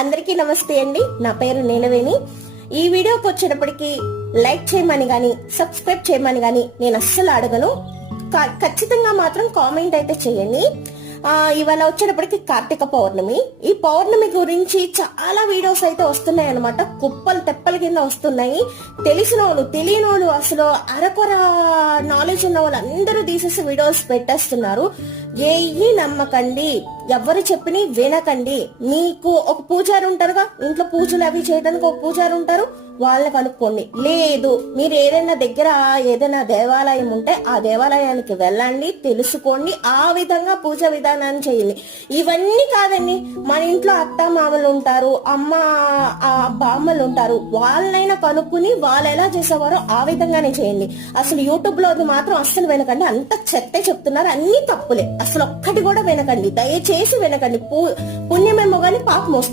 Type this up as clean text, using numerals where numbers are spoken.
అందరికీ నమస్తే అండి. నా పేరు నీలవేణి. ఈ వీడియోకి వచ్చేటప్పటికి లైక్ చేయమని గాని సబ్స్క్రైబ్ చేయమని గాని నేను అస్సలు అడగను. ఖచ్చితంగా మాత్రం కామెంట్ అయితే చేయండి. ఇవాళ వచ్చేటప్పటికి కార్తీక పౌర్ణమి. ఈ పౌర్ణమి గురించి చాలా వీడియోస్ అయితే వస్తున్నాయి అనమాట. కుప్పలు తెప్పల కింద వస్తున్నాయి. తెలిసిన వాళ్ళు తెలియని వాళ్ళు అసలు అరకొర నాలెడ్జ్ ఉన్న వాళ్ళు అందరూ తీసేసి వీడియోస్ పెట్టేస్తున్నారు. ఏయి నమ్మకండి, ఎవరు చెప్పిన వినకండి. మీకు ఒక పూజారి ఉంటారుగా, ఇంట్లో పూజలు అవి చేయడానికి ఒక పూజారి ఉంటారు, వాళ్ళని కనుక్కోండి. లేదు, మీరు ఏదైనా దేవాలయం ఉంటే ఆ దేవాలయానికి వెళ్ళండి, తెలుసుకోండి, ఆ విధంగా పూజ విధానాన్ని చేయండి. ఇవన్నీ కాదండి, మన ఇంట్లో అత్త మామలు ఉంటారు, అమ్మ బామ్మలు ఉంటారు, వాళ్ళైనా కనుక్కుని వాళ్ళు ఎలా చేసేవారో ఆ విధంగానే చేయండి. అసలు యూట్యూబ్ లో మాత్రం అస్సలు వినకండి, అంత చెత్తే చెప్తున్నారు, అన్ని తప్పులే. అసలు ఒక్కటి కూడా వినకండి, దయచేసి వినకండి. పుణ్యమేమో గానీ పాపం వస్తుంది.